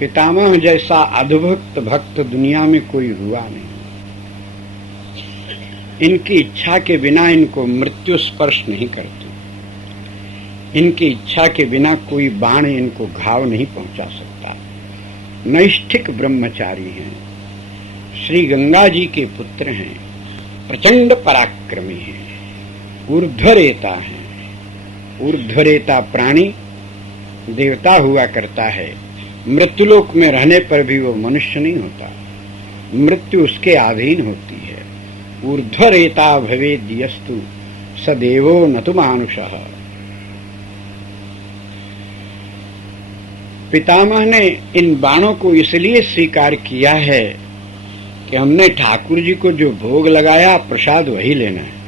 पितामह जैसा अद्भुत भक्त दुनिया में कोई हुआ नहीं। इनकी इच्छा के बिना इनको मृत्यु स्पर्श नहीं करती। इनकी इच्छा के बिना कोई बाण इनको घाव नहीं पहुंचा सकता। नैष्ठिक ब्रह्मचारी हैं, श्री गंगा जी के पुत्र हैं, प्रचंड पराक्रमी हैं, ऊर्ध्वरेता हैं। ऊर्ध्वरेता प्राणी देवता हुआ करता है, मृत्युलोक में रहने पर भी वो मनुष्य नहीं होता, मृत्यु उसके अधीन होती है। ऊर्ध्वरेता भवेद् यस्तु सदेवो न तु मानुषः। पितामह ने इन बाणों को इसलिए स्वीकार किया है कि हमने ठाकुर जी को जो भोग लगाया प्रसाद वही लेना है।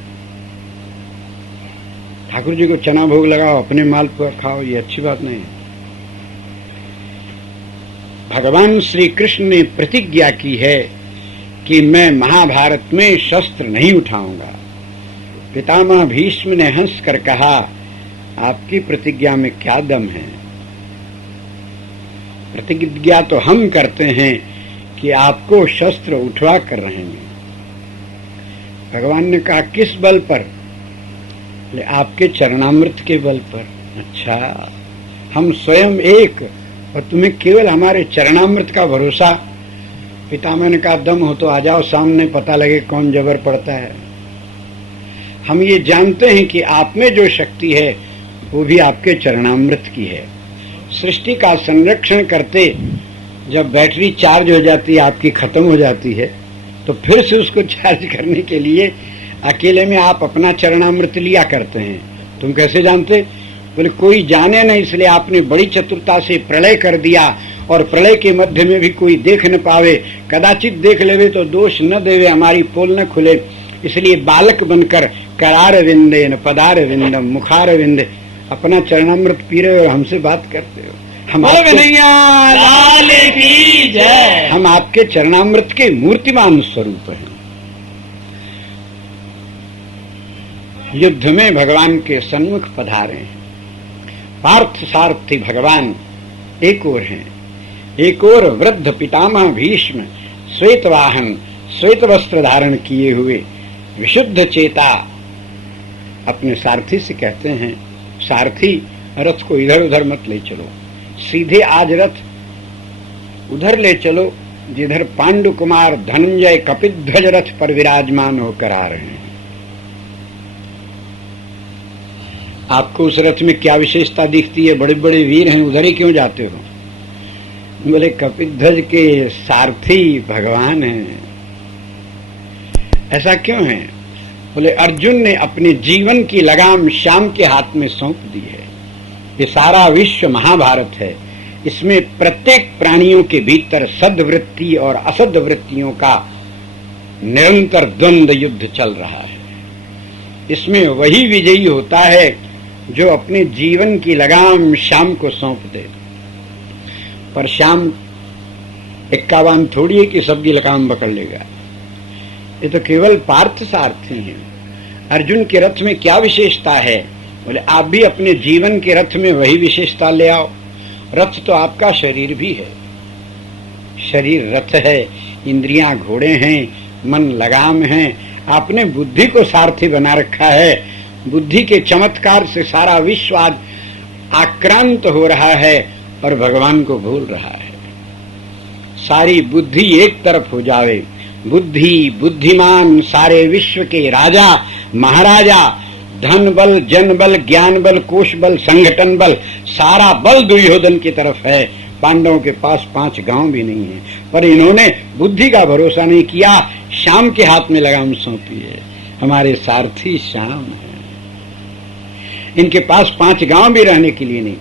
ठाकुर जी को चना भोग लगाओ, अपने माल पर खाओ, ये अच्छी बात नहीं है। भगवान श्री कृष्ण ने प्रतिज्ञा की है कि मैं महाभारत में शस्त्र नहीं उठाऊंगा। पितामह भीष्म ने हंस कर कहा, आपकी प्रतिज्ञा में क्या दम है? प्रतिज्ञा तो हम करते हैं कि आपको शस्त्र उठवा कर रहेंगे। भगवान ने कहा, किस बल पर? आपके चरणामृत के बल पर। अच्छा, हम स्वयं एक और तुम्हें केवल हमारे चरणामृत का भरोसा। पितामह ने कहा, दम हो तो आ जाओ सामने, पता लगे कौन जबर पड़ता है। हम ये जानते हैं कि आप में जो शक्ति है वो भी आपके चरणामृत की है। सृष्टि का संरक्षण करते जब बैटरी चार्ज हो जाती है, आपकी खत्म हो जाती है, तो फिर से उसको चार्ज करने के लिए अकेले में आप अपना चरणामृत लिया करते हैं। तुम कैसे जानते? बोले कोई जाने नहीं, इसलिए आपने बड़ी चतुरता से प्रलय कर दिया, और प्रलय के मध्य में भी कोई देख न पावे, कदाचित देख लेवे तो दोष न देवे, हमारी पोल न खुले, इसलिए बालक बनकर करार विंदे न पदार विंदम मुखार विंदे अपना चरणामृत पी रहे हो और हमसे बात करते हो। हम आपके चरणामृत के मूर्तिमान स्वरूप हैं। युद्ध में भगवान के सन्मुख पधारे हैं। पार्थ सारथी भगवान एक ओर हैं, एक ओर वृद्ध पितामह भीष्म श्वेत वाहन श्वेत वस्त्र धारण किए हुए विशुद्ध चेता अपने सारथी से कहते हैं, सारथी रथ को इधर उधर मत ले चलो, सीधे आज रथ उधर ले चलो जिधर पांडु कुमार धनंजय कपिध्वज रथ पर विराजमान होकर आ रहे हैं। आपको उस रथ में क्या विशेषता दिखती है? बड़े बड़े वीर हैं, उधर ही क्यों जाते हो? बोले कपिध्वज के सारथी भगवान हैं। ऐसा क्यों है? बोले अर्जुन ने अपने जीवन की लगाम श्याम के हाथ में सौंप दी है। ये सारा विश्व महाभारत है, इसमें प्रत्येक प्राणियों के भीतर सद्वृत्ति और असद्वृत्तियों का निरंतर द्वंद्व युद्ध चल रहा है। इसमें वही विजयी होता है जो अपने जीवन की लगाम श्याम को सौंप दे। पर श्याम 51 थोड़ी है कि सबकी लगाम पकड़ लेगा। ये तो केवल पार्थ सारथी हैं। अर्जुन के रथ में क्या विशेषता है? बोले आप भी अपने जीवन के रथ में वही विशेषता ले आओ। रथ तो आपका शरीर भी है, शरीर रथ है, इंद्रियां घोड़े हैं, मन लगाम है। आपने बुद्धि को सारथी बना रखा है। बुद्धि के चमत्कार से सारा विश्व आज आक्रांत हो रहा है और भगवान को भूल रहा है। सारी बुद्धि एक तरफ हो जावे, बुद्धि बुद्धिमान सारे विश्व के राजा महाराजा, धन बल जन बल ज्ञान बल कोश बल संगठन बल, सारा बल दुर्योधन की तरफ है। पांडवों के पास 5 गांव भी नहीं है, पर इन्होंने बुद्धि का भरोसा नहीं किया, श्याम के हाथ में लगाम सौंपी है। हमारे सारथी श्याम है। इनके पास 5 गांव भी रहने के लिए नहीं,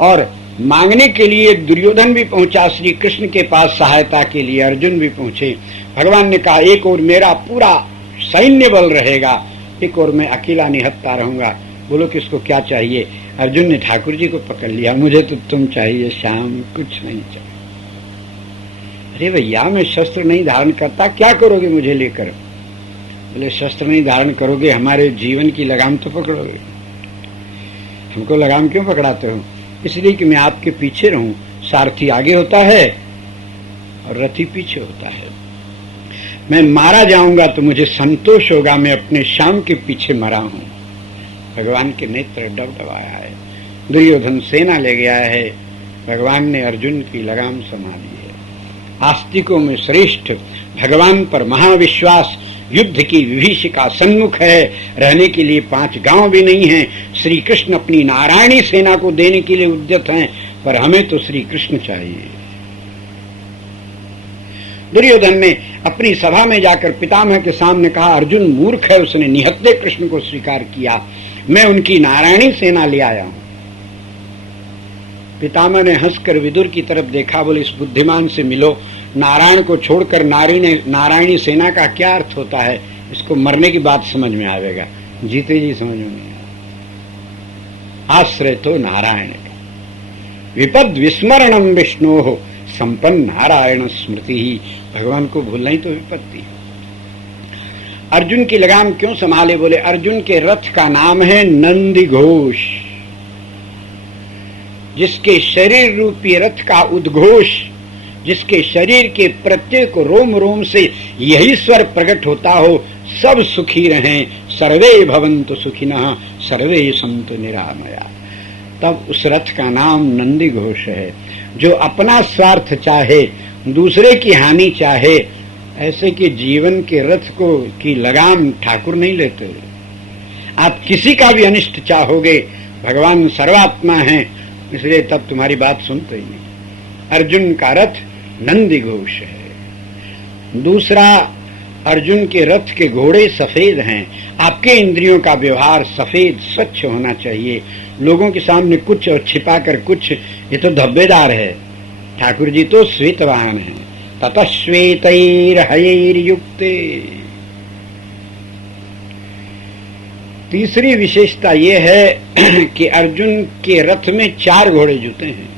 और मांगने के लिए दुर्योधन भी पहुंचा श्री कृष्ण के पास सहायता के लिए, अर्जुन भी पहुंचे। भगवान ने कहा एक और मेरा पूरा सैन्य बल रहेगा, एक और मैं अकेला निहत्ता रहूंगा। बोलो किसको क्या चाहिए? अर्जुन ने ठाकुर जी को पकड़ लिया, मुझे तो तुम चाहिए श्याम, कुछ नहीं चाहिए। अरे भैया मैं शस्त्र नहीं धारण करता, क्या करोगे मुझे लेकर? बोले शस्त्र नहीं धारण करोगे, हमारे जीवन की लगाम तो पकड़ोगे। हमको लगाम क्यों पकड़ाते हो? इसलिए कि मैं आपके पीछे रहूं, सारथी आगे होता है और रथी पीछे होता है। मैं मारा जाऊंगा तो मुझे संतोष होगा, मैं अपने श्याम के पीछे मरा हूं। भगवान के नेत्र डबडबाया है। दुर्योधन सेना ले गया है, भगवान ने अर्जुन की लगाम संभाली है। आस्तिकों में श्रेष्ठ, भगवान पर महाविश्वास, युद्ध की विभीषिका सन्मुख है, रहने के लिए 5 गांव भी नहीं है। श्री कृष्ण अपनी नारायणी सेना को देने के लिए उद्यत हैं, पर हमें तो श्री कृष्ण चाहिए। दुर्योधन ने अपनी सभा में जाकर पितामह के सामने कहा, अर्जुन मूर्ख है, उसने निहत्थे कृष्ण को स्वीकार किया, मैं उनकी नारायणी सेना ले आया हूं। पितामह ने हंसकर विदुर की तरफ देखा, बोले इस बुद्धिमान से मिलो, नारायण को छोड़कर नारायणी सेना का क्या अर्थ होता है, इसको मरने की बात समझ में आवेगा, जीते जी समझ में नहीं आया। आश्रय तो नारायण, विपद विस्मरणम विष्णु संपन्न नारायण स्मृति ही, भगवान को भूलना ही तो विपत्ति है। अर्जुन की लगाम क्यों संभाले, बोले अर्जुन के रथ का नाम है नंदी घोष। जिसके शरीर रूपी रथ का उद्घोष, जिसके शरीर के प्रत्येक रोम रोम से यही स्वर प्रकट होता हो, सब सुखी रहें, सर्वे भवन्तु सुखिनः सर्वे सन्तु निरामया। तब उस रथ का नाम नंदी घोष है। जो अपना स्वार्थ चाहे, दूसरे की हानि चाहे, ऐसे के जीवन के रथ को की लगाम ठाकुर नहीं लेते। आप किसी का भी अनिष्ट चाहोगे, भगवान सर्वात्मा है, इसलिए तब तुम्हारी बात सुनते ही नहीं। अर्जुन का रथ नंदी घोष है। दूसरा, अर्जुन के रथ के घोड़े सफेद हैं। आपके इंद्रियों का व्यवहार सफेद स्वच्छ होना चाहिए। लोगों के सामने कुछ और छिपाकर कुछ, ये तो धब्बेदार है। ठाकुर जी तो श्वेत वाहन है, ततः श्वेतैर्हयैर्युक्ते। तीसरी विशेषता ये है कि अर्जुन के रथ में 4 घोड़े जुते हैं।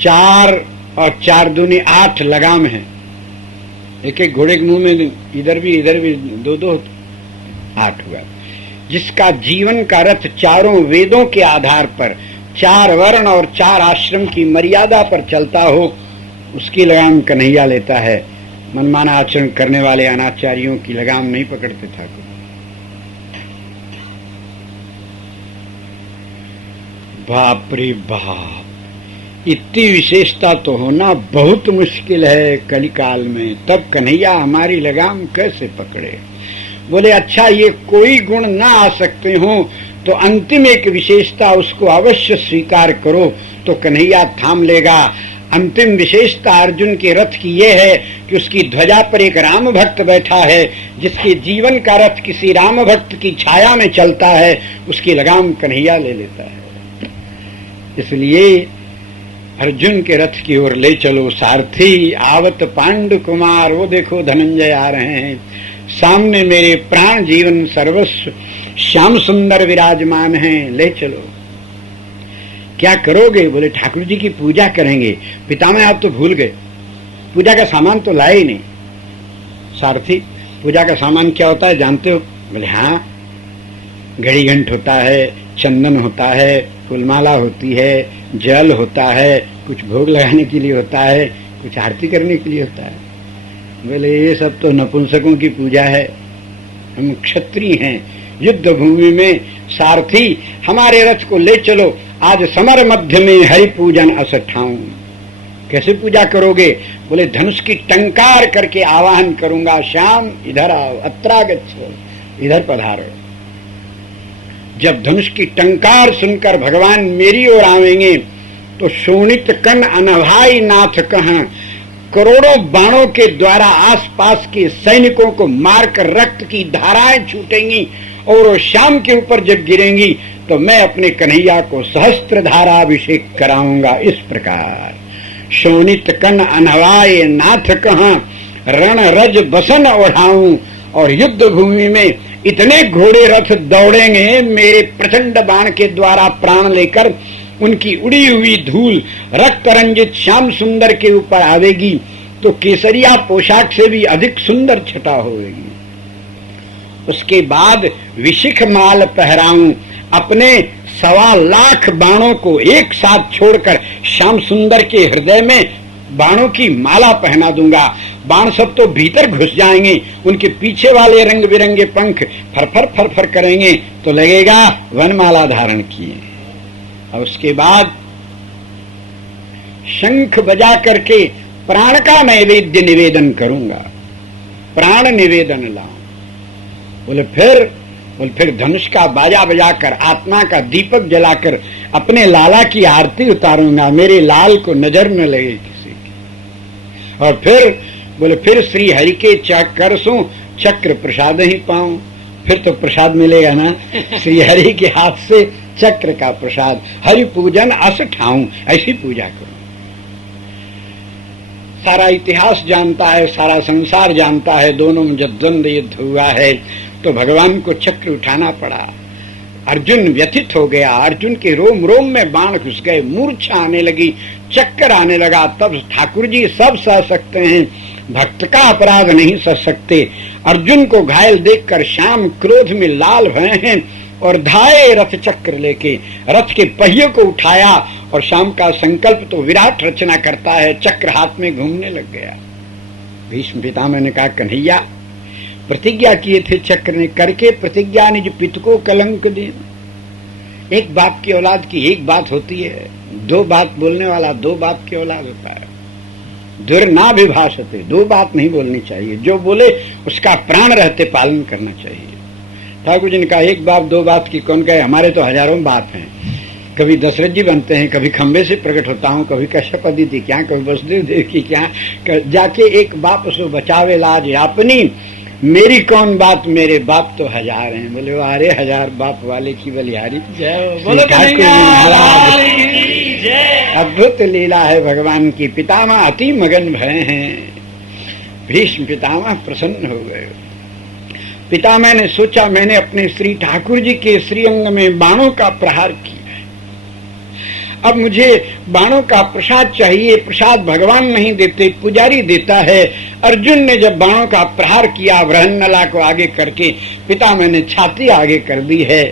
4 और 4 दूनी 8 लगाम है। एक एक घोड़े के मुंह में इधर भी 2 8 हुआ। जिसका जीवन का रथ चारों वेदों के आधार पर, 4 वर्ण और 4 आश्रम की मर्यादा पर चलता हो, उसकी लगाम कन्हैया लेता है। मनमाना आचरण करने वाले अनाचारियों की लगाम नहीं पकड़ते ठाकुर। बाप रे बाप, इतनी विशेषता तो होना बहुत मुश्किल है कलिकाल में। तब कन्हैया हमारी लगाम कैसे पकड़े? बोले अच्छा, ये कोई गुण ना आ सकते हो तो अंतिम एक विशेषता उसको अवश्य स्वीकार करो, तो कन्हैया थाम लेगा। अंतिम विशेषता अर्जुन के रथ की ये है कि उसकी ध्वजा पर एक राम भक्त बैठा है। जिसके जीवन का रथ किसी राम भक्त की छाया में चलता है, उसकी लगाम कन्हैया ले लेता है। इसलिए अर्जुन के रथ की ओर ले चलो सारथी। आवत पांडु कुमार, वो देखो धनंजय आ रहे हैं। सामने मेरे प्राण जीवन सर्वस्व श्याम सुंदर विराजमान हैं, ले चलो। क्या करोगे? बोले ठाकुर जी की पूजा करेंगे। पितामह आप तो भूल गए, पूजा का सामान तो लाए ही नहीं। सारथी, पूजा का सामान क्या होता है जानते हो? बोले हाँ, घड़ी घंट होता है, चंदन होता है, फूलमाला होती है, जल होता है, कुछ भोग लगाने के लिए होता है, कुछ आरती करने के लिए होता है। बोले ये सब तो नपुंसकों की पूजा है, हम क्षत्रिय हैं। युद्ध भूमि में सारथी हमारे रथ को ले चलो, आज समर मध्य में हरि पूजन असठाऊं। कैसे पूजा करोगे? बोले धनुष की टंकार करके आवाहन करूंगा, श्याम इधर आओ, अत्रागच्छो, इधर पधारो। जब धनुष की टंकार सुनकर भगवान मेरी ओर आवेंगे तो शोणित कण अनभाई नाथ कहां, करोड़ों बाणों के द्वारा आसपास के सैनिकों को मारकर रक्त की धाराएं छूटेंगी और वो श्याम के ऊपर जब गिरेंगी तो मैं अपने कन्हैया को सहस्त्र धाराभिषेक कराऊंगा। इस प्रकार शोणित कण अनवाय नाथ कहां, रण रज बसन ओढ़ाऊं। और युद्ध भूमि में इतने घोड़े रथ दौड़ेंगे मेरे प्रचंड बाण के द्वारा प्राण लेकर, उनकी उड़ी हुई धूल रक्त रंजित श्याम सुंदर के ऊपर आवेगी तो केसरिया पोशाक से भी अधिक सुंदर छटा होगी। उसके बाद विशिख माल पहराऊं, अपने 1.25 लाख बाणों को एक साथ छोड़कर श्याम सुंदर के हृदय में बाणों की माला पहना दूंगा। बाण सब तो भीतर घुस जाएंगे, उनके पीछे वाले रंग बिरंगे पंख फरफर फरफर करेंगे तो लगेगा वनमाला धारण किए। और उसके बाद शंख बजा करके प्राण का नैवेद्य निवेदन करूंगा, प्राण निवेदन लाऊं। बोले फिर धनुष का बाजा बजाकर, आत्मा का दीपक जलाकर अपने लाला की आरती उतारूंगा, मेरे लाल को नजर न लगे किसी की। और फिर श्री हरि के चक्र सो चक्र प्रसाद ही पाऊं। फिर तो प्रसाद मिलेगा ना, श्री हरि के हाथ से चक्र का प्रसाद। हरि पूजन अस ठाऊं, ऐसी पूजा करूं। सारा इतिहास जानता है, सारा संसार जानता है, दोनों में जब द्वंद्व युद्ध हुआ है तो भगवान को चक्र उठाना पड़ा। अर्जुन व्यथित हो गया, अर्जुन के रोम रोम में बाण घुस गए, मूर्छा आने लगी, चक्कर आने लगा। तब ठाकुर जी सब सह सकते हैं, भक्त का अपराध नहीं सह सकते। अर्जुन को घायल देखकर श्याम क्रोध में लाल भये हैं और धाये रथ चक्र लेके रथ के पहिए को उठाया। और श्याम का संकल्प तो विराट रचना करता है, चक्र हाथ में घूमने लग गया। भीष्म पितामह ने कहा, कन्हैया प्रतिज्ञा किए थे चक्र ने, करके प्रतिज्ञा निज पित को कलंक दे। एक बाप की औलाद की एक बात होती है, 2 बात बोलने वाला 2 बाप की औलाद होता है। दुर्नाभिभाषते, 2 बात नहीं बोलनी चाहिए, जो बोले उसका प्राण रहते पालन करना चाहिए। ठाकुर जी ने कहा, 1 बात 2 बात की कौन कहे, हमारे तो हजारों बात हैं। कभी दशरथ जी बनते हैं, कभी खंबे से प्रकट होता हूँ, कभी कश्यप अदिति क्या, कभी वसुदेव देव की क्या, जाके एक बाप उसको बचावे लाज अपनी, मेरी कौन बात, मेरे बाप तो 1000 हैं। बोले अरे 1000 बाप वाले की बलिहारी अद्भुत लीला है भगवान की। पितामह अति मगन भय हैं। भीष्म पितामह प्रसन्न हो गए। पितामह ने सोचा, मैंने अपने श्री ठाकुर जी के श्रीअंग में बाणों का प्रहार किया, अब मुझे बाणों का प्रसाद चाहिए। प्रसाद भगवान नहीं देते, पुजारी देता है। अर्जुन ने जब बाणों का प्रहार किया, बृहन्नला को आगे करके, पितामह ने छाती आगे कर दी है,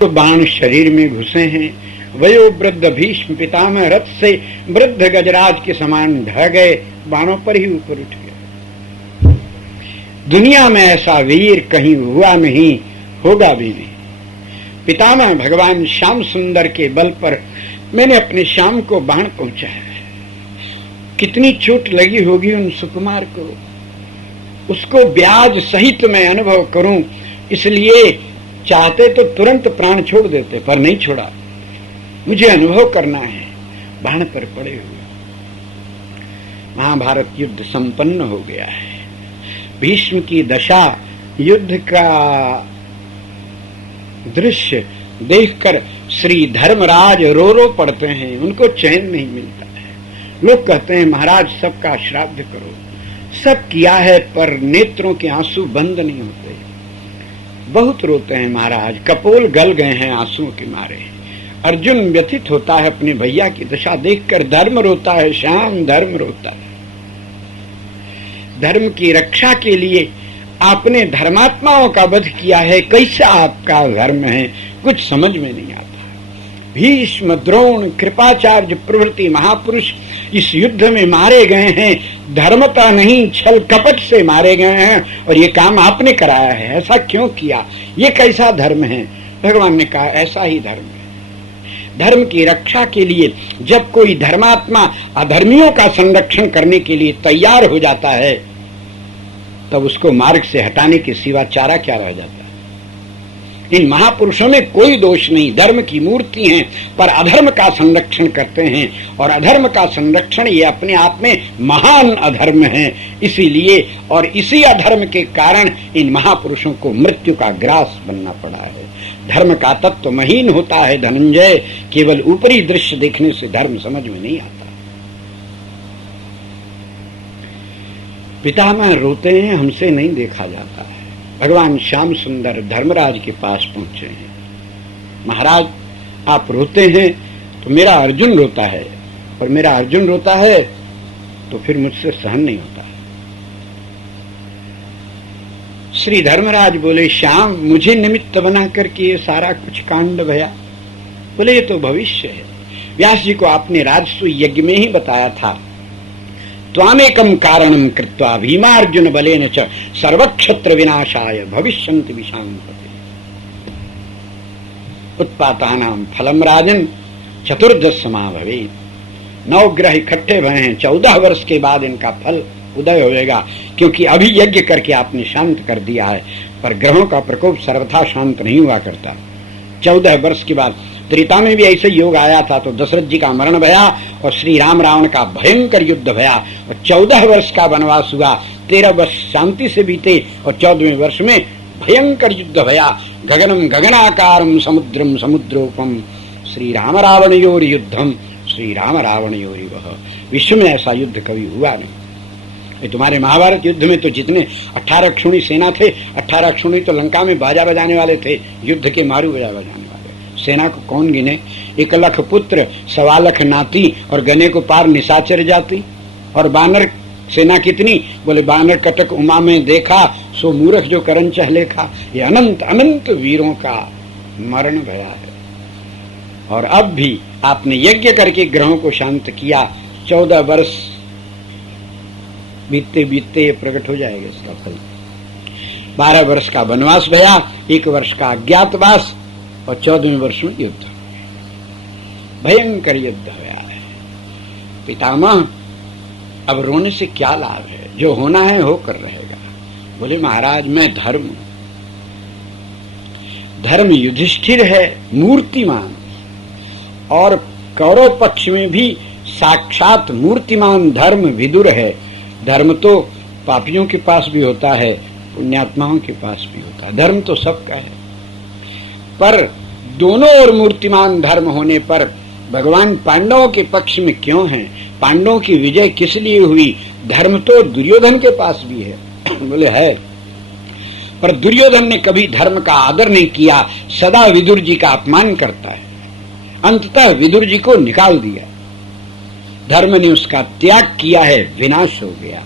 तो बाण शरीर में घुसे हैं। वयो वृद्ध भीष्म पितामह रथ से वृद्ध गजराज के समान ढह गए, बाणों पर ही ऊपर उठ गए। दुनिया में ऐसा वीर कहीं हुआ नहीं, होगा भी नहीं। पितामह भगवान श्याम सुंदर के बल पर मैंने अपने श्याम को बाण पहुंचाया है। कितनी चोट लगी होगी उन सुकुमार को, उसको ब्याज सहित मैं अनुभव करूं, इसलिए चाहते तो तुरंत प्राण छोड़ देते, पर नहीं छोड़ा। मुझे अनुभव करना है। बाण पर पड़े हुए महाभारत युद्ध संपन्न हो गया है। भीष्म की दशा, युद्ध का दृश्य देखकर श्री धर्मराज रो रो पड़ते हैं, उनको चैन नहीं मिलता है। लोग कहते हैं, महाराज सबका श्राद्ध करो। सब किया है पर नेत्रों के आंसू बंद नहीं होते, बहुत रोते हैं महाराज, कपोल गल गए हैं आंसुओं के मारे। अर्जुन व्यथित होता है अपने भैया की दशा देखकर, धर्म रोता है, श्याम धर्म रोता है। धर्म की रक्षा के लिए आपने धर्मात्माओं का वध किया है, कैसा आपका धर्म है, कुछ समझ में नहीं आता। भीष्म, द्रोण, कृपाचार्य प्रभृति महापुरुष इस युद्ध में मारे गए हैं, धर्मता नहीं छल कपट से मारे गए हैं, और ये काम आपने कराया है। ऐसा क्यों किया, ये कैसा धर्म है? भगवान ने कहा, ऐसा ही धर्म है। धर्म की रक्षा के लिए जब कोई धर्मात्मा अधर्मियों का संरक्षण करने के लिए तैयार हो जाता है, तब उसको मार्ग से हटाने के सिवा चारा क्या रह जाता है। इन महापुरुषों में कोई दोष नहीं, धर्म की मूर्ति हैं, पर अधर्म का संरक्षण करते हैं, और अधर्म का संरक्षण ये अपने आप में महान अधर्म है। इसीलिए और इसी अधर्म के कारण इन महापुरुषों को मृत्यु का ग्रास बनना पड़ा है। धर्म का तत्व महीन होता है धनंजय, केवल ऊपरी दृश्य देखने से धर्म समझ में नहीं आता। पितामह रोते हैं, हमसे नहीं देखा जाता है। भगवान श्याम सुंदर धर्मराज के पास पहुंचे हैं। महाराज आप रोते हैं तो मेरा अर्जुन रोता है, और मेरा अर्जुन रोता है तो फिर मुझसे सहन नहीं होता है। श्री धर्मराज बोले, श्याम मुझे निमित्त बना करके ये सारा कुछ कांड भया? बोले ये तो भविष्य है। व्यास जी को आपने राजसु यज्ञ में ही बताया था, त्वामेकम कारणम कृत्वा भीमार्जुन बलेन च सर्वक्षत्र विनाशाय भविष्यन्ति विशांपते। उत्पातानाम फलम राजन चतुर्दश समा भवे। 9 ग्रह इकट्ठे भये हैं, 14 वर्ष के बाद इनका फल उदय होएगा, क्योंकि अभी यज्ञ करके आपने शांत कर दिया है। पर ग्रहों का प्रकोप सर्वथा शांत नहीं हुआ करता। 14 वर्ष के बाद त्रेता में भी ऐसे योग आया था, तो दशरथ जी का मरण भया और श्री राम रावण का भयंकर युद्ध भया और 14 वर्ष का वनवास हुआ। 13 वर्ष शांति से बीते और 14वें वर्ष में भयंकर युद्ध भया। गगनम गगनाकारम समुद्रम समुद्रोपम श्री राम रावणयोर युद्धम श्री राम रावणयोरिवह। विश्व में ऐसा युद्ध कभी हुआ नहीं। ये तुम्हारे महाभारत युद्ध में तो जितने 18 क्षुणी सेना थे, 18 क्षुणी तो लंका में बाजा बजाने वाले थे, युद्ध के मारू बाजा बजाने वाले। सेना को कौन गिने? 1 लाख पुत्र, 1.25 लाख नाती और गने को पार निशाचर जाती। और बानर सेना कितनी? बोले बानर कटक उमा में देखा, सो मूर्ख जो करन चह लेखा। ये अनंत अनंत वीरों का मरण भया है। और अब भी आपने यज्ञ करके ग्रहों को शांत किया। 14 वर्ष बीतते बीतते ये प्रकट हो जाएगा इसका फल। 12 वर्ष का वनवास भया, 1 वर्ष का अज्ञातवास और 14वें वर्ष में युद्ध, भयंकर युद्ध भया है। पितामह अब रोने से क्या लाभ है? जो होना है होकर रहेगा। बोले महाराज मैं धर्म युधिष्ठिर है मूर्तिमान, और कौरव पक्ष में भी साक्षात मूर्तिमान धर्म विदुर है। धर्म तो पापियों के पास भी होता है, पुण्यात्माओं के पास भी होता है। धर्म तो सबका है, पर दोनों ओर मूर्तिमान धर्म होने पर भगवान पांडवों के पक्ष में क्यों हैं? पांडवों की विजय किस लिए हुई? धर्म तो दुर्योधन के पास भी है। बोले है, पर दुर्योधन ने कभी धर्म का आदर नहीं किया, सदा विदुर जी का अपमान करता है। अंततः विदुर जी को निकाल दिया, धर्म ने उसका त्याग किया है, विनाश हो गया।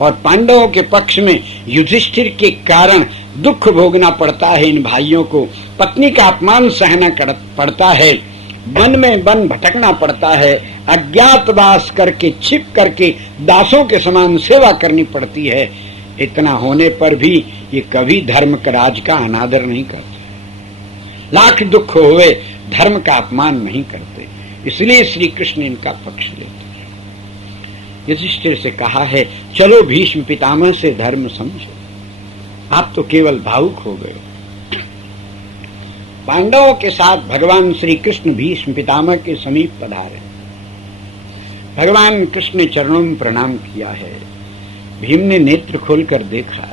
और पांडवों के पक्ष में युधिष्ठिर के कारण दुख भोगना पड़ता है इन भाइयों को, पत्नी का अपमान सहना पड़ता है, वन में वन भटकना पड़ता है, अज्ञातवास करके छिप करके दासों के समान सेवा करनी पड़ती है। इतना होने पर भी ये कभी धर्म का राज का अनादर नहीं करते, लाख दुख होवे धर्म का अपमान नहीं करते। इसलिए श्री कृष्ण इनका पक्ष लेते हैं। युधिष्ठिर से कहा है चलो भीष्म पितामह से धर्म समझो, आप तो केवल भावुक हो गए। पांडवों के साथ भगवान श्री कृष्ण भीष्म पितामह के समीप पधारे। भगवान कृष्ण ने चरणों में प्रणाम किया है। भीम ने नेत्र खोलकर देखा,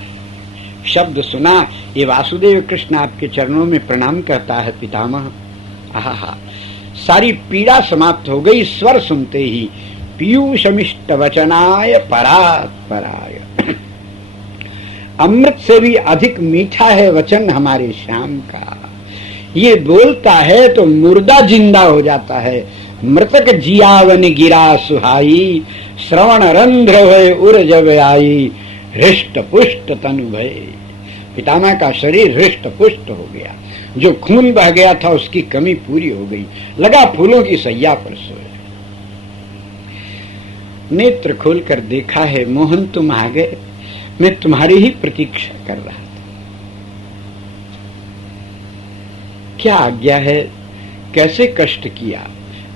शब्द सुना, ये वासुदेव कृष्ण आपके चरणों में प्रणाम कहता है पितामह। आहा, सारी पीड़ा समाप्त हो गई स्वर सुनते ही। पीयूषमिष्ट वचनाय परात्पराय, अमृत से भी अधिक मीठा है वचन हमारे श्याम का। ये बोलता है तो मुर्दा जिंदा हो जाता है। मृतक जियावन गिरा सुहाई, श्रवण रंध्र भय उर जब आई, हृष्ट पुष्ट तनु भय। पितामह का शरीर हृष्ट पुष्ट हो गया, जो खून बह गया था उसकी कमी पूरी हो गई, लगा फूलों की सैया पर सोए। नेत्र खोलकर देखा है, मोहन तुम आ गए, मैं तुम्हारी ही प्रतीक्षा कर रहा था। क्या आज्ञा है, कैसे कष्ट किया,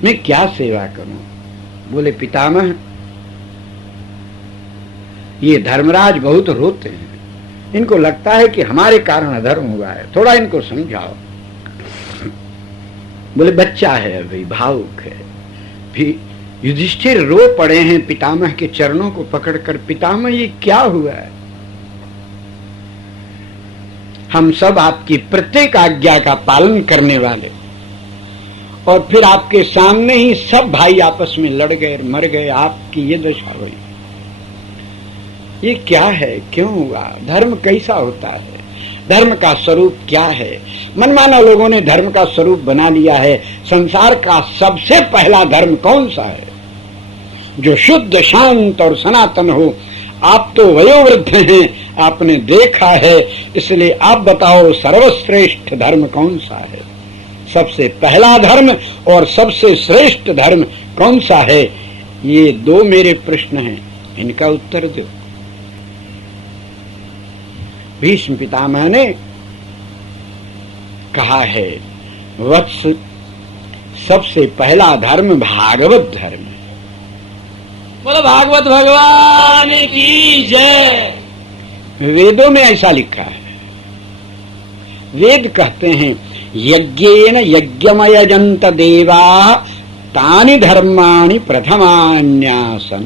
मैं क्या सेवा करूं? बोले पितामह ये धर्मराज बहुत रोते हैं, इनको लगता है कि हमारे कारण अधर्म हुआ है, थोड़ा इनको समझाओ। बोले बच्चा है अभी, भावुक है। फिर युधिष्ठिर रो पड़े हैं पितामह के चरणों को पकड़कर, पितामह ये क्या हुआ है? हम सब आपकी प्रत्येक आज्ञा का पालन करने वाले, और फिर आपके सामने ही सब भाई आपस में लड़ गए, मर गए, आपकी ये दशा हुई। ये क्या है, क्यों हुआ? धर्म कैसा होता है? धर्म का स्वरूप क्या है? मनमाना लोगों ने धर्म का स्वरूप बना लिया है। संसार का सबसे पहला धर्म कौन सा है? जो शुद्ध, शांत और सनातन हो। आप तो वयोवृद्ध हैं, आपने देखा है, इसलिए आप बताओ सर्वश्रेष्ठ धर्म कौन सा है? सबसे पहला धर्म और सबसे श्रेष्ठ धर्म कौन सा है? ये दो मेरे प्रश्न हैं, इनका उत्तर दो। भीष्म पितामह ने कहा है, वत्स, सबसे पहला धर्म भागवत धर्म। बोलो भागवत भगवान की जय। वेदों में ऐसा लिखा है। वेद कहते हैं, यज्ञेन यज्ञमयजन्त देवा तानि धर्माणि प्रथमान्यासन।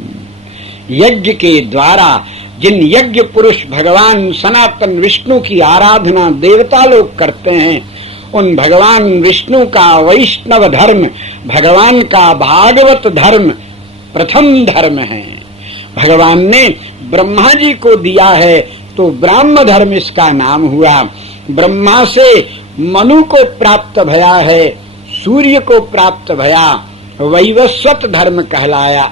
यज्ञ के द्वारा जिन यज्ञ पुरुष भगवान सनातन विष्णु की आराधना देवता लोग करते हैं, उन भगवान विष्णु का वैष्णव धर्म, भगवान का भागवत धर्म प्रथम धर्म है। भगवान ने ब्रह्मा जी को दिया है तो ब्राह्म धर्म इसका नाम हुआ। ब्रह्मा से मनु को प्राप्त भया है, सूर्य को प्राप्त भया, वैवस्वत धर्म कहलाया।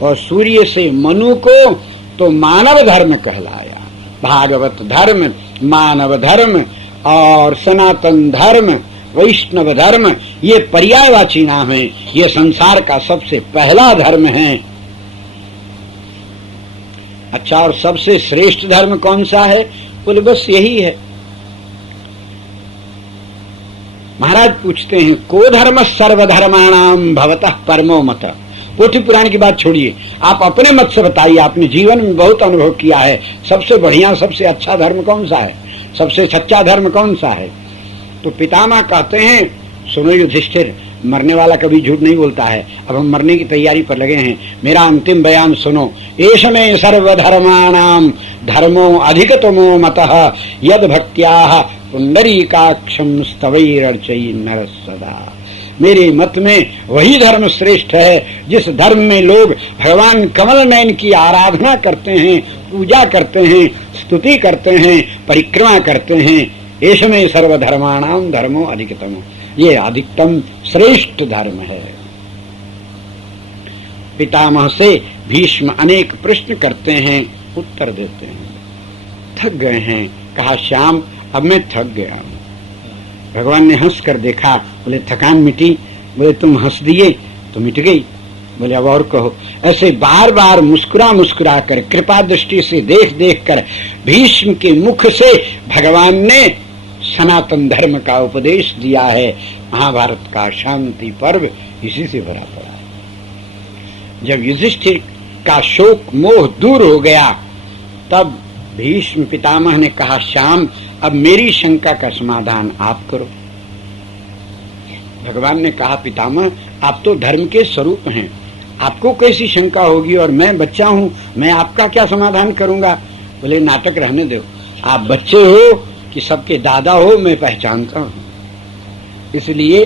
और सूर्य से मनु को तो मानव धर्म कहलाया। भागवत धर्म, मानव धर्म और सनातन धर्म, वैष्णव धर्म, ये पर्यायवाची नाम है। ये संसार का सबसे पहला धर्म है। अच्छा, और सबसे श्रेष्ठ धर्म कौन सा है? बोले बस यही है। महाराज पूछते हैं, को धर्म सर्वधर्माणाम भवतः परमो मत। पोथी पुराण की बात छोड़िए, आप अपने मत से बताइए। आपने जीवन में बहुत अनुभव किया है, सबसे बढ़िया, सबसे अच्छा धर्म कौन सा है? सबसे सच्चा धर्म कौन सा है? तो पितामह कहते हैं, सुनो युधिष्ठिर, मरने वाला कभी झूठ नहीं बोलता है। अब हम मरने की तैयारी पर लगे हैं, मेरा अंतिम बयान सुनो। एष में सर्वधर्माणाम धर्मो अधिकतमो मतः यद भक्त्याः पुंडरीकाक्षं स्तवैरर्चयि नरः सदा। मेरे मत में वही धर्म श्रेष्ठ है जिस धर्म में लोग भगवान कमल नयन की आराधना करते हैं, पूजा करते हैं, स्तुति करते हैं, परिक्रमा करते हैं। एष में सर्वधर्माणाम धर्मो अधिकतमो, ये अधिकतम श्रेष्ठ धर्म है। पितामह से भीष्म अनेक प्रश्न करते हैं, उत्तर देते हैं। थक गए हैं, कहा श्याम अब मैं थक गया हूं। भगवान ने हंस कर देखा, बोले थकान मिटी? बोले तुम हंस दिए तो मिट गई। बोले अब और कहो। ऐसे बार बार मुस्कुरा मुस्कुरा कर, कृपा दृष्टि से देख देख कर भीष्म के मुख से भगवान ने सनातन धर्म का उपदेश दिया है। महाभारत का शांति पर्व इसी से भरा पड़ा है। जब युधिष्ठिर का शोक मोह दूर हो गया, तब भीष्म पितामह ने कहा, श्याम अब मेरी शंका का समाधान आप करो। भगवान ने कहा, पितामह आप तो धर्म के स्वरूप हैं, आपको कैसी शंका होगी, और मैं बच्चा हूं, मैं आपका क्या समाधान करूंगा? बोले नाटक रहने दो, आप बच्चे हो कि सबके दादा हो, मैं पहचानता हूं, इसलिए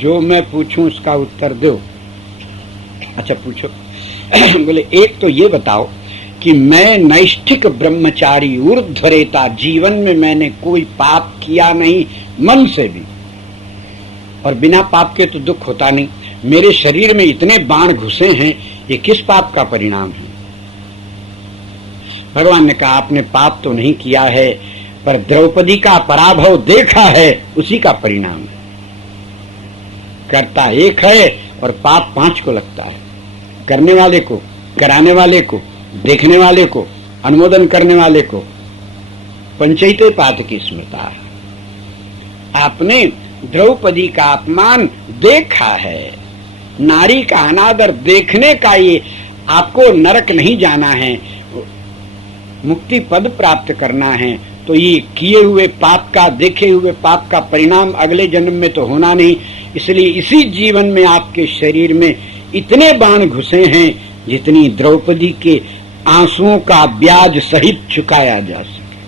जो मैं पूछूं उसका उत्तर दो। अच्छा पूछो। बोले एक तो ये बताओ कि मैं नैष्ठिक ब्रह्मचारी ऊर्ध्वरेता, जीवन में मैंने कोई पाप किया नहीं, मन से भी, और बिना पाप के तो दुख होता नहीं। मेरे शरीर में इतने बाण घुसे हैं, ये किस पाप का परिणाम है? भगवान ने कहा, आपने पाप तो नहीं किया है, पर द्रौपदी का पराभव देखा है, उसी का परिणाम है। करता एक है और पाप 5 को लगता है। करने वाले को, कराने वाले को, देखने वाले को, अनुमोदन करने वाले को पंचैते पात की स्मृता है। आपने द्रौपदी का अपमान देखा है, नारी का अनादर देखने का ये आपको नरक नहीं जाना है, मुक्ति पद प्राप्त करना है, तो ये किए हुए पाप का, देखे हुए पाप का परिणाम अगले जन्म में तो होना नहीं। इसलिए इसी जीवन में आपके शरीर में इतने बाण घुसे हैं जितनी द्रौपदी के आंसुओं का ब्याज सहित चुकाया जा सके।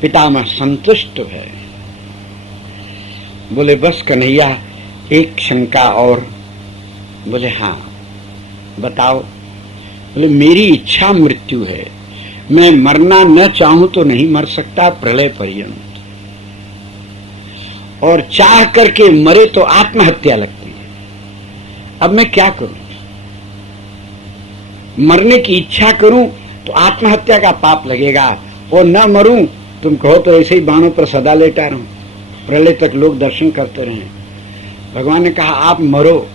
पितामह संतुष्ट है। बोले बस कन्हैया एक शंका और। बोले हाँ बताओ। बोले मेरी इच्छा मृत्यु है, मैं मरना न चाहूं तो नहीं मर सकता प्रलय पर्यंत, और चाह करके मरे तो आत्महत्या लगती है। अब मैं क्या करूं? मरने की इच्छा करूं तो आत्महत्या का पाप लगेगा। और न मरूं, तुम कहो तो ऐसे ही बाणों पर सदा लेटा रहूं, प्रलय तक लोग दर्शन करते रहें। भगवान ने कहा आप मरो,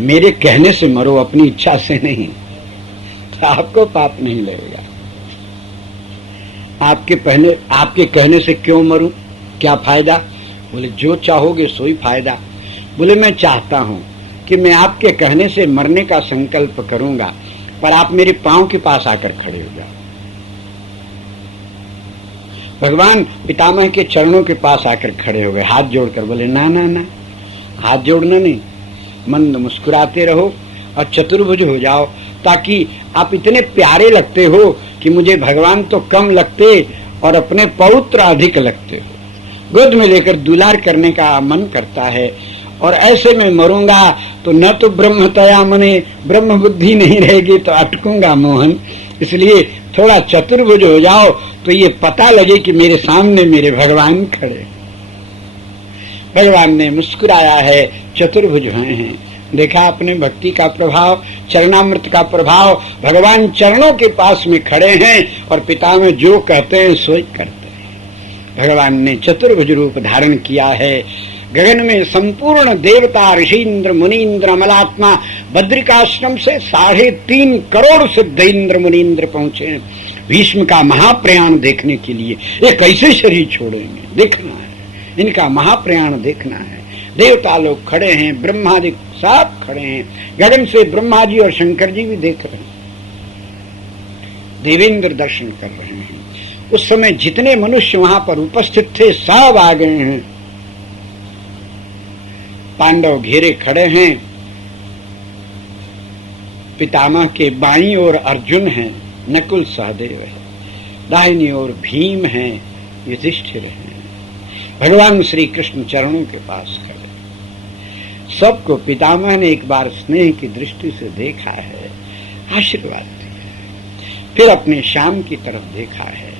मेरे कहने से मरो, अपनी इच्छा से नहीं, तो आपको पाप नहीं लगेगा। आपके कहने से क्यों मरूं, क्या फायदा? बोले जो चाहोगे सो ही फायदा। बोले मैं चाहता हूं कि मैं आपके कहने से मरने का संकल्प करूंगा, पर आप मेरे पांव के पास आकर खड़े हो जाओ। भगवान पितामह के चरणों के पास आकर खड़े हो गए, हाथ जोड़कर। बोले ना ना ना, हाथ जोड़ना नहीं, मंद मुस्कुराते रहो और चतुर्भुज हो जाओ, ताकि आप इतने प्यारे लगते हो कि मुझे भगवान तो कम लगते और अपने पौत्र अधिक लगते हो। गोद में लेकर दुलार करने का मन करता है। और ऐसे में मरूंगा तो न तो ब्रह्मतया मने, ब्रह्म बुद्धि नहीं रहेगी तो अटकूंगा मोहन। इसलिए थोड़ा चतुर्भुज हो जाओ तो ये पता लगे कि मेरे सामने मेरे भगवान खड़े। भगवान ने मुस्कुराया है, चतुर्भुज हुए हैं। देखा अपने भक्ति का प्रभाव, चरणामृत का प्रभाव। भगवान चरणों के पास में खड़े हैं और पिता में जो कहते हैं सो करते हैं। भगवान ने चतुर्भुज रूप धारण किया है। गगन में संपूर्ण देवता, ऋषिन्द्र, मुनीन्द्र, अमलात्मा, बद्रिकाश्रम से 3.5 करोड़ सिद्ध इंद्र मुनीन्द्र पहुंचे भीष्म का महाप्रयाण देखने के लिए। ये कैसे शरीर छोड़ेंगे, देखना है, इनका महाप्रयाण देखना है। देवता लोग खड़े हैं, ब्रह्मादि सब खड़े हैं। गगन से ब्रह्मा जी और शंकर जी भी देख रहे हैं, देवेंद्र दर्शन कर रहे हैं। उस समय जितने मनुष्य वहां पर उपस्थित थे सब आ गए हैं। पांडव घेरे खड़े हैं। पितामह के बाईं ओर अर्जुन है, नकुल सहदेव है, दाहिनी ओर भीम है, युधिष्ठिर है। भगवान श्री कृष्ण चरणों के पास खड़े। सबको पितामह ने एक बार स्नेह की दृष्टि से देखा है, आशीर्वाद दिया, फिर अपने श्याम की तरफ देखा है।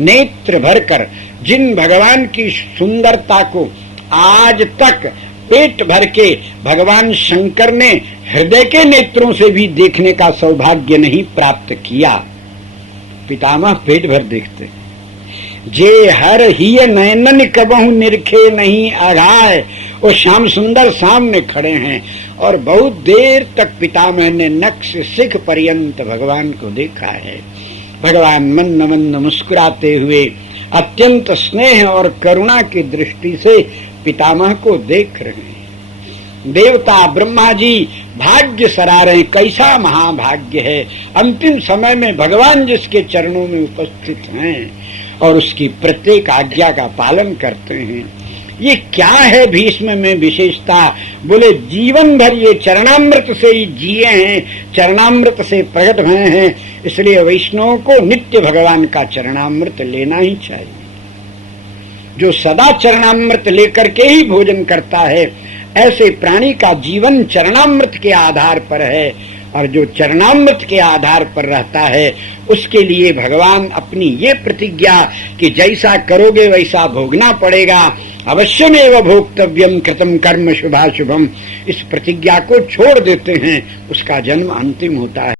नेत्र भरकर जिन भगवान की सुंदरता को आज तक पेट भर के भगवान शंकर ने हृदय के नेत्रों से भी देखने का सौभाग्य नहीं प्राप्त किया, पितामह पेट भर देखते। जे हर ही नयनन कबहु निरखे नहीं आघाय, वो श्याम सुंदर सामने खड़े हैं। और बहुत देर तक पितामह ने नख से सिख पर्यंत भगवान को देखा है। भगवान मंद मंद मुस्कुराते हुए अत्यंत स्नेह और करुणा की दृष्टि से पितामह को देख रहे हैं। देवता ब्रह्मा जी भाग्य सरा रहे, कैसा महाभाग्य है। अंतिम समय में भगवान जिसके चरणों में उपस्थित हैं और उसकी प्रत्येक आज्ञा का पालन करते हैं। ये क्या है भीष्म में विशेषता? बोले जीवन भर ये चरणामृत से ही जिए हैं, चरणामृत से प्रकट हुए हैं, इसलिए वैष्णवों को नित्य भगवान का चरणामृत लेना ही चाहिए। जो सदा चरणामृत लेकर के ही भोजन करता है, ऐसे प्राणी का जीवन चरणामृत के आधार पर है। और जो चरणामृत के आधार पर रहता है, उसके लिए भगवान अपनी ये प्रतिज्ञा कि जैसा करोगे वैसा भोगना पड़ेगा, अवश्यमेव भोक्तव्यम कृतम कर्म शुभाशुभम, इस प्रतिज्ञा को छोड़ देते हैं, उसका जन्म अंतिम होता है।